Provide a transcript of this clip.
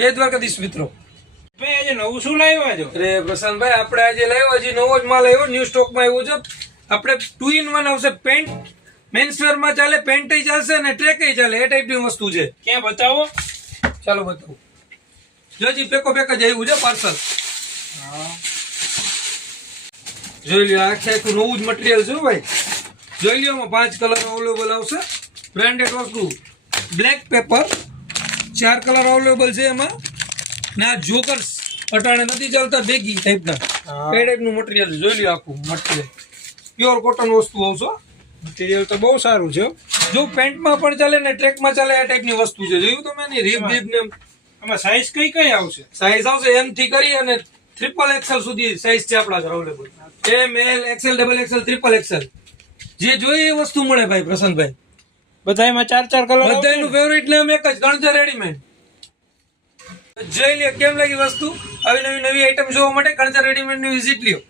જય દ્વારકાધીશ મિત્રો. ભાઈ આજે નવું શું લાવ્યા છો? અરે પ્રશાંતભાઈ, આપણે આજે લાવ્યો હજી નવો જ માલ આવ્યો, ન્યુ સ્ટોકમાં આવ્યો છે. આપણે 2 in 1 આવશે. પેન્ટ મેન્સવેર માં ચાલે, પેન્ટ ચાલશે અને ટ્રેક ચાલે, એ ટાઈપની વસ્તુ છે. ક્યાં બતાવો? ચાલો બતાવું. જોજી પેકો પેક જ આવ્યું છે પાર્સલ. જોઈ લ્યો, આખું નવું જ મટીરિયલ છે ભાઈ. જોઈ લ્યો, 5 કલર અવેલેબલ આવશે. બ્રાન્ડેડ વસ્તુ, બ્લેક પેપર 4 કલર અવેલેબલ છે એમાં. ના જોકર્સ અટાણે નથી ચાલતા, બેગી ટાઈપના એ ટાઈપનું મટીરિયલ જોઈ લ્યો. આખું મટીરિયલ પ્યોર કોટન વસ્તુ આવશે. મટીરિયલ તો બહુ સારું છે. જો પેન્ટમાં પણ ચાલે ને ટ્રેકમાં ચાલે, એ ટાઈપની વસ્તુ છે. જોયું તમે એની રીબ રીબ ને આમાં સાઈઝ કઈ કઈ આવશે? સાઈઝ આવશે M થી કરી અને XXL સુધી સાઈઝ છે આપણા ઘરે available. M, L, XL, XXL, XXL જે જોઈએ એ વસ્તુ મળે ભાઈ પ્રશાંતભાઈ. બધાયમાં 4 કલર. બધાયનું ફેવરિટ નામ એક જ, ગણજા રેડીમેડ. જોઈ લ્યો કેમ લાગી વસ્તુ. આવી નવી આઈટમ જોવા માટે ગણજા રેડીમેડ ની વિઝિટ લ્યો.